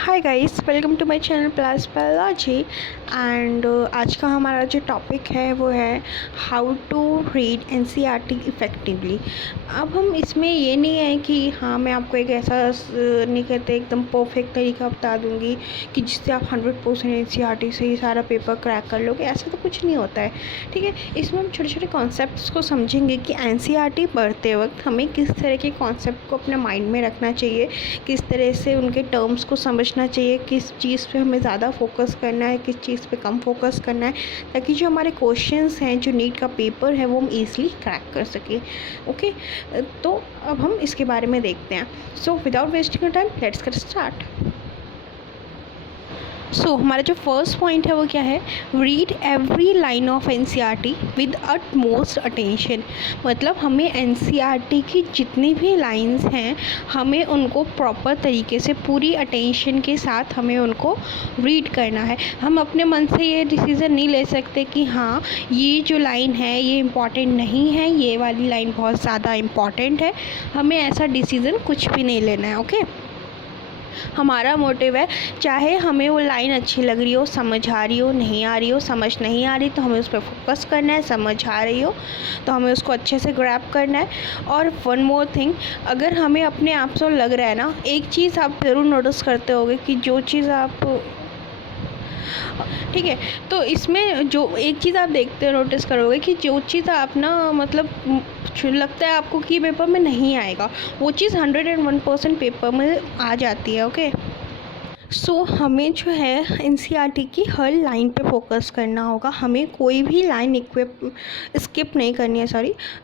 Hi guys, welcome to my channel plus biology. And आज का हमारा जो टॉपिक है वो है how to read NCERT effectively. अब हम इसमें ये नहीं है कि हाँ मैं आपको एक ऐसा नहीं कहते एकदम परफेक्ट तरीका बता दूंगी कि जिससे आप 100% एनसीईआरटी से ही सारा पेपर क्रैक कर लोगे। ऐसा तो कुछ नहीं होता है, ठीक है। इसमें हम छोटे छोटे कॉन्सेप्ट्स को समझेंगे कि एनसीईआरटी पढ़ते वक्त हमें किस तरह के कॉन्सेप्ट को अपने माइंड में रखना चाहिए, किस तरह से उनके टर्म्स को समझना चाहिए, किस चीज़ पे हमें ज़्यादा फोकस करना है, किस चीज़ पे कम फोकस करना है, ताकि जो हमारे क्वेश्चंस हैं, जो नीट का पेपर है, वो हम ईज़िली क्रैक कर सकें। ओके, तो अब हम इसके बारे में देखते हैं। So without wasting time let's get start. So हमारा जो फर्स्ट पॉइंट है वो क्या है, read every line of NCERT with utmost attention. मतलब हमें एनसीईआरटी की जितनी भी लाइंस हैं हमें उनको प्रॉपर तरीके से पूरी अटेंशन के साथ हमें उनको रीड करना है। हम अपने मन से ये डिसीज़न नहीं ले सकते कि हाँ ये जो लाइन है ये इम्पॉर्टेंट नहीं है, ये वाली लाइन बहुत ज़्यादा इम्पॉर्टेंट है। हमें ऐसा डिसीज़न कुछ भी नहीं लेना है। ओके, हमारा मोटिव है, चाहे हमें वो लाइन अच्छी लग रही हो, समझ आ रही हो, नहीं आ रही हो, समझ नहीं आ रही तो हमें उस पर फोकस करना है, समझ आ रही हो तो हमें उसको अच्छे से ग्रैब करना है। और वन मोर थिंग, अगर हमें अपने आप से लग रहा है ना, एक चीज़ आप ज़रूर नोटिस करते होगे कि जो चीज़ आप ठीक है, तो इसमें जो एक चीज़ आप देखते हो नोटिस करोगे कि जो चीज़ आप ना मतलब लगता है आपको कि पेपर में नहीं आएगा, वो चीज़ 101% पेपर में आ जाती है। ओके, सो हमें जो है एनसीईआरटी की हर लाइन पे फोकस करना होगा। हमें कोई भी लाइन स्किप नहीं करनी है,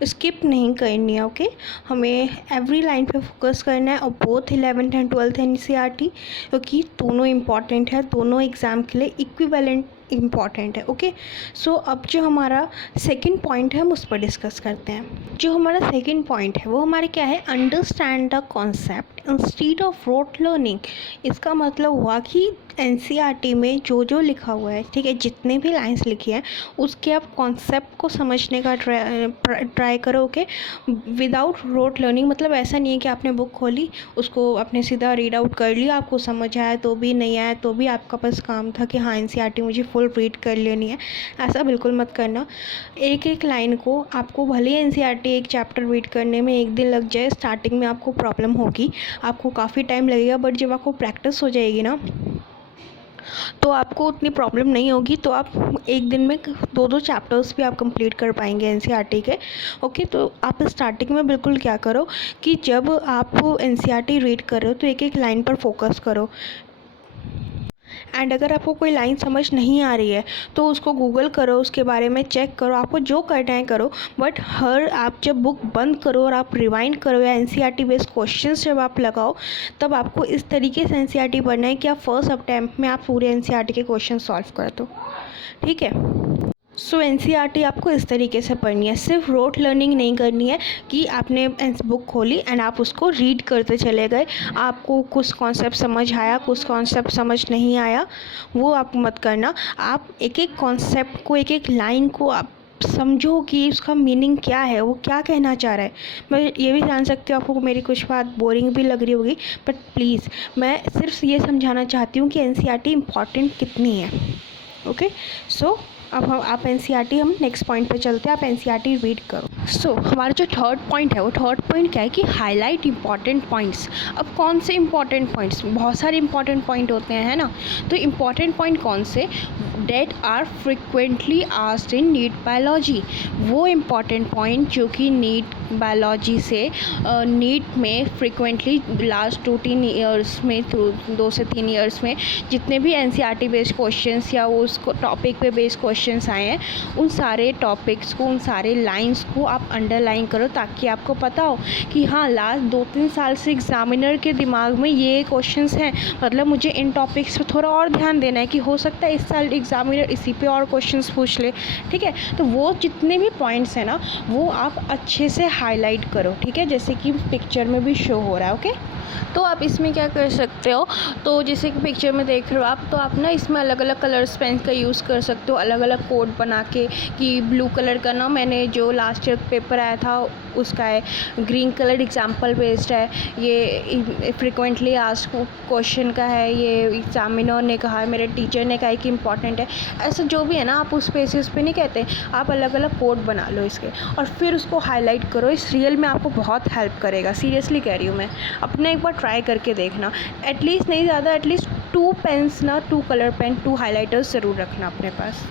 स्किप नहीं करनी है। ओके, हमें एवरी लाइन पे फोकस करना है, और both 11th and 12th NCERT, क्योंकि दोनों इम्पॉर्टेंट है, दोनों एग्ज़ाम के लिए इक्विवेलेंट इम्पॉर्टेंट है। ओके, सो अब जो हमारा सेकंड पॉइंट है हम उस पर डिस्कस करते हैं। जो हमारा सेकंड पॉइंट है वो हमारे क्या है, understand the concept instead of rote learning. इसका मतलब हुआ कि एनसीईआरटी में जो जो लिखा हुआ है, ठीक है, जितने भी लाइंस लिखी हैं उसके आप कॉन्सेप्ट को समझने का ट्राई करो। Okay, without rote learning. मतलब ऐसा नहीं है कि आपने बुक खोली, उसको आपने सीधा रीड आउट कर लिया, आपको समझ आया तो भी, नहीं आया तो भी आपका बस काम था कि हाँ एनसीईआरटी मुझे फुल रीड कर लेनी है। ऐसा बिल्कुल मत करना। एक एक लाइन को आपको, भले ही एनसीईआरटी एक चैप्टर रीड करने में एक दिन लग जाए, स्टार्टिंग में आपको प्रॉब्लम होगी, आपको काफ़ी टाइम लगेगा, बट जब आपको प्रैक्टिस हो जाएगी ना तो आपको उतनी प्रॉब्लम नहीं होगी। तो आप एक दिन में 2-2 चैप्टर्स भी आप कंप्लीट कर पाएंगे एनसीईआरटी के। ओके, तो आप स्टार्टिंग में बिल्कुल क्या करो कि जब आप एनसीईआरटी रीड कर रहे हो तो एक एक लाइन पर फोकस करो। एंड अगर आपको कोई लाइन समझ नहीं आ रही है तो उसको गूगल करो, उसके बारे में चेक करो, आपको जो करना है करो। बट आप जब बुक बंद करो और आप रिवाइंड करो या एनसीईआरटी बेस्ड क्वेश्चंस जब आप लगाओ, तब आपको इस तरीके से एनसीईआरटी पढ़ना है कि आप फर्स्ट अटेम्प्ट में आप पूरे एनसीईआरटी के क्वेश्चन सॉल्व कर दो। ठीक है, सो एनसीईआरटी आपको इस तरीके से पढ़नी है। सिर्फ रोट लर्निंग नहीं करनी है कि आपने बुक खोली एंड आप उसको रीड करते चले गए, आपको कुछ कॉन्सेप्ट समझ आया, कुछ कॉन्सेप्ट समझ नहीं आया, वो आप मत करना। आप एक एक कॉन्सेप्ट को, एक एक लाइन को आप समझो कि उसका मीनिंग क्या है, वो क्या कहना चाह रहा है। मैं ये भी जान सकती हूँ आपको मेरी कुछ बात बोरिंग भी लग रही होगी, बट प्लीज़ मैं सिर्फ ये समझाना चाहती हूँ कि एनसीईआरटी इम्पॉर्टेंट कितनी है। ओके, सो अब आप एनसीईआरटी, हम नेक्स्ट पॉइंट पे चलते हैं। आप एनसीईआरटी रीड करो। सो हमारा जो थर्ड पॉइंट है वो थर्ड पॉइंट क्या है कि हाईलाइट इंपॉर्टेंट पॉइंट्स। अब कौन से इंपॉर्टेंट पॉइंट्स, बहुत सारे इंपॉर्टेंट पॉइंट होते हैं, है ना। तो इंपॉर्टेंट पॉइंट कौन से, that are frequently asked in NEET biology. वो इम्पॉर्टेंट पॉइंट जो कि नीट बायोलॉजी से नीट में फ्रिक्वेंटली लास्ट 2-3 ईयर्स में, 2 से 3 ईयर्स में जितने भी एनसीईआरटी बेस्ड क्वेश्चंस या उस टॉपिक पे बेस्ड क्वेश्चंस आए हैं, उन सारे टॉपिक्स को, उन सारे लाइंस को आप अंडरलाइन करो, ताकि आपको पता हो कि हाँ लास्ट 2-3 साल से एग्जामिनर के दिमाग में ये क्वेश्चंस हैं, मतलब मुझे इन टॉपिक्स पे थोड़ा और ध्यान देना है कि हो सकता है इस साल एग्जामिनर इसी पे और क्वेश्चंस पूछ ले। ठीक है, तो वो जितने भी पॉइंट्स हैं ना वो आप अच्छे से हाईलाइट करो। ठीक है, जैसे कि पिक्चर में भी शो हो रहा है। ओके, तो आप इसमें क्या कर सकते हो, तो जैसे कि पिक्चर में देख रहे हो आप, तो आप ना इसमें अलग अलग कलर्स पेन का यूज़ कर सकते हो, अलग अलग कोड बना के, कि ब्लू कलर का ना मैंने जो लास्ट ईयर पेपर आया था उसका है, ग्रीन कलर एग्जाम्पल बेस्ड है, ये फ्रिक्वेंटली आस्क्ड क्वेश्चन का है, ये एग्जामिनर ने कहा है, मेरे टीचर ने कहा है कि इम्पॉर्टेंट है। ऐसा जो भी है ना, आप उस बेसिस पे नहीं कहते, आप अलग अलग कोड बना लो इसके और फिर उसको हाईलाइट करो। इस रियल में आपको बहुत हेल्प करेगा, सीरियसली कह रही हूँ मैं। अपने एक बार ट्राई करके देखना, एटलीस्ट नहीं ज़्यादा, एटलीस्ट 2 पेन्स ना, 2 कलर पेन, 2 हाईलाइटर्स ज़रूर रखना अपने पास।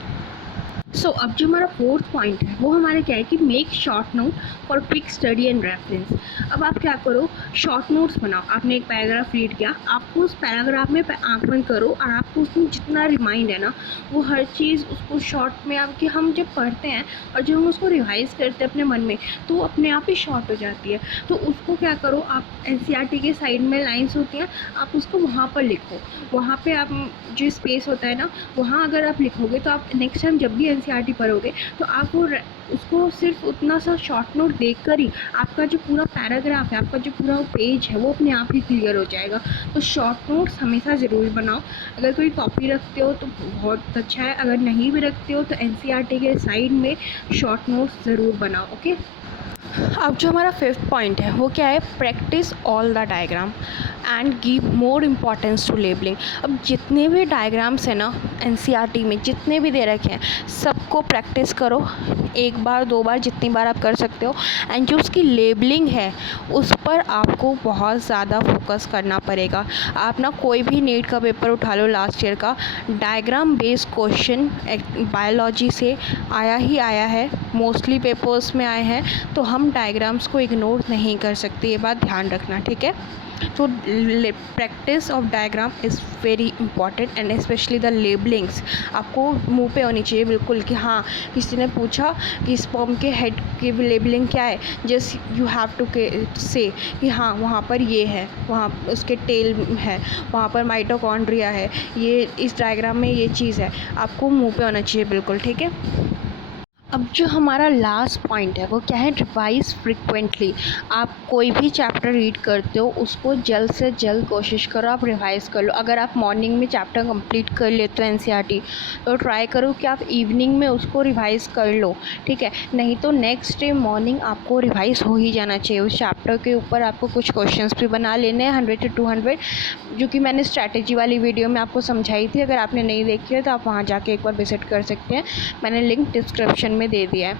सो अब जो हमारा फोर्थ पॉइंट है वो हमारे क्या है कि make short note for quick study and reference. अब आप क्या करो, शॉर्ट नोट्स बनाओ। आपने एक पैराग्राफ रीड किया, आपको उस पैराग्राफ में आँख बंद करो और आपको उसमें जितना रिमाइंड है ना, वो हर चीज़ उसको शॉर्ट में आपकी, हम जब पढ़ते हैं और जब हम उसको रिवाइज करते हैं अपने मन में, तो अपने आप ही शॉर्ट हो जाती है। तो उसको क्या करो, आप NCERT के साइड में लाइन्स होती हैं, आप उसको वहाँ पर लिखो। वहाँ पे आप जो स्पेस होता है ना, वहाँ अगर आप लिखोगे तो आप नेक्स्ट टाइम जब भी NCERT पढ़ोगे तो आप वो उसको सिर्फ उतना सा शॉर्ट नोट देखकर ही आपका जो पूरा पैराग्राफ है, आपका जो पूरा पेज है, वो अपने आप ही क्लियर हो जाएगा। तो शॉर्ट नोट्स हमेशा ज़रूर बनाओ। अगर कोई कॉपी रखते हो तो बहुत अच्छा है, अगर नहीं भी रखते हो तो NCERT के साइड में शॉर्ट नोट्स ज़रूर बनाओ। ओके, अब जो हमारा फिफ्थ पॉइंट है वो क्या है, practice all the diagram and give more importance to labelling. अब जितने भी डायग्राम्स हैं ना NCERT में, जितने भी दे रखे हैं, सबको प्रैक्टिस करो, 1 बार 2 बार जितनी बार आप कर सकते हो। एंड जो उसकी लेबलिंग है उस पर आपको बहुत ज़्यादा फोकस करना पड़ेगा। आप ना कोई भी नीट का पेपर उठा लो लास्ट ईयर का, डायग्राम बेस्ड क्वेश्चन बायोलॉजी से आया ही आया है, मोस्टली पेपर्स में आए हैं, तो हम डायग्राम्स को इग्नोर नहीं कर सकते, ये बात ध्यान रखना, ठीक है। तो practice of diagram is very important and specially the labellings आपको मुंह पे होनी चाहिए बिल्कुल, कि हाँ किसी ने पूछा कि स्पर्म के हेड की लेबलिंग क्या है, जस्ट यू हैव टू से कि हाँ वहाँ पर ये है, वहाँ उसके टेल है, वहाँ पर माइटोकॉन्ड्रिया है, ये इस डायग्राम में ये चीज़ है, आपको मुंह पे होना चाहिए बिल्कुल, ठीक है। अब जो हमारा लास्ट पॉइंट है वो क्या है, रिवाइज फ्रिक्वेंटली। आप कोई भी चैप्टर रीड करते हो उसको जल्द से जल्द कोशिश करो आप रिवाइज़ कर लो। अगर आप मॉर्निंग में चैप्टर कंप्लीट कर लेते हो NCERT, तो ट्राई करो कि आप इवनिंग में उसको रिवाइज़ कर लो, ठीक है। नहीं तो नेक्स्ट डे मॉर्निंग आपको रिवाइज़ हो ही जाना चाहिए उस चैप्टर के ऊपर। आपको कुछ क्वेश्चंस भी बना लेने हैं 100 से 200, जो कि मैंने स्ट्रैटेजी वाली वीडियो में आपको समझाई थी। अगर आपने नहीं देखी है तो आप वहाँ जाके एक बार विजिट कर सकते हैं, मैंने लिंक डिस्क्रिप्शन में दे दिया है,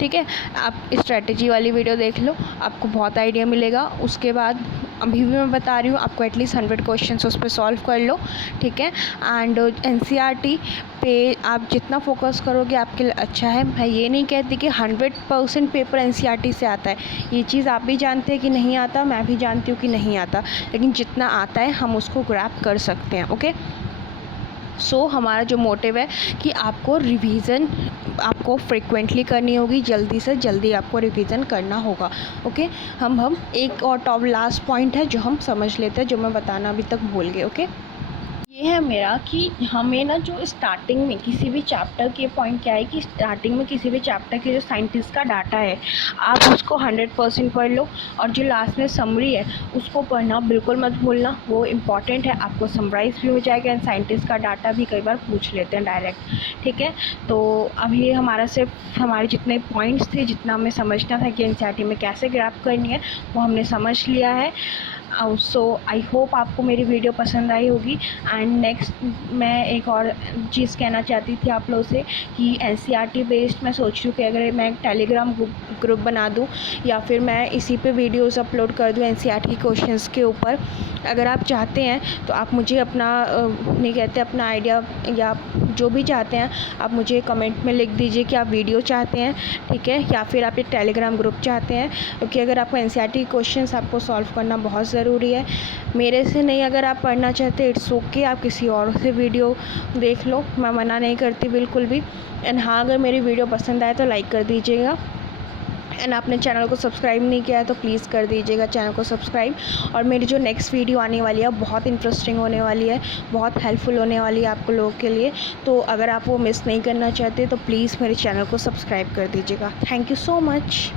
ठीक है। आप स्ट्रैटेजी वाली वीडियो देख लो, आपको बहुत आइडिया मिलेगा। उसके बाद अभी भी मैं बता रही हूँ, आपको एटलीस्ट 100 क्वेश्चंस उस पर सॉल्व कर लो, ठीक है। एंड NCERT पे आप जितना फोकस करोगे आपके लिए अच्छा है। मैं ये नहीं कहती कि 100% पेपर NCERT से आता है, ये चीज़ आप भी जानते हैं कि नहीं आता, मैं भी जानती हूँ कि नहीं आता, लेकिन जितना आता है हम उसको ग्रैब कर सकते हैं, ओके। सो हमारा जो मोटिव है कि आपको रिवीजन आपको फ्रिक्वेंटली करनी होगी, जल्दी से जल्दी आपको रिवीजन करना होगा, ओके। हम एक और टॉप लास्ट पॉइंट है जो हम समझ लेते हैं, जो मैं बताना अभी तक भूल गए, ओके। ये है मेरा कि हमें ना जो स्टार्टिंग में किसी भी चैप्टर के पॉइंट क्या है कि स्टार्टिंग में किसी भी चैप्टर के जो साइंटिस्ट का डाटा है आप उसको 100% पढ़ लो, और जो लास्ट में समरी है उसको पढ़ना बिल्कुल मत भूलना, वो इम्पॉर्टेंट है, आपको समराइज़ भी हो जाएगा। एंड साइंटिस्ट का डाटा भी कई बार पूछ लेते हैं डायरेक्ट, ठीक है। तो अभी ये हमारा सिर्फ हमारे जितने पॉइंट्स थे, जितना हमें समझना था कि NCERT में कैसे ग्रैब करनी है, वो हमने समझ लिया है। सो आई होप आपको मेरी वीडियो पसंद आई होगी। एंड नेक्स्ट मैं एक और चीज़ कहना चाहती थी आप लोगों से कि NCERT बेस्ड मैं सोच रही हूँ कि अगर मैं एक टेलीग्राम ग्रुप बना दूँ या फिर मैं इसी पे वीडियोस अपलोड कर दूँ NCERT की क्वेश्चंस के ऊपर। अगर आप चाहते हैं तो आप मुझे अपना नहीं कहते अपना आइडिया या जो भी चाहते हैं आप मुझे कमेंट में लिख दीजिए कि आप वीडियो चाहते हैं, ठीक है, या फिर आप एक टेलीग्राम ग्रुप चाहते हैं, क्योंकि अगर आपको NCERT क्वेश्चंस आपको सॉल्व करना बहुत ज़रूरी है। मेरे से नहीं अगर आप पढ़ना चाहते इट्स ओके, आप किसी और से वीडियो देख लो, मैं मना नहीं करती बिल्कुल भी। एंड हाँ, अगर मेरी वीडियो पसंद आए तो लाइक कर दीजिएगा, एंड आपने चैनल को सब्सक्राइब नहीं किया है तो प्लीज़ कर दीजिएगा चैनल को सब्सक्राइब। और मेरी जो नेक्स्ट वीडियो आने वाली है बहुत इंटरेस्टिंग होने वाली है, बहुत हेल्पफुल होने वाली है आपको लोगों के लिए, तो अगर आप वो मिस नहीं करना चाहते तो प्लीज़ मेरे चैनल को सब्सक्राइब कर दीजिएगा। Thank you so much.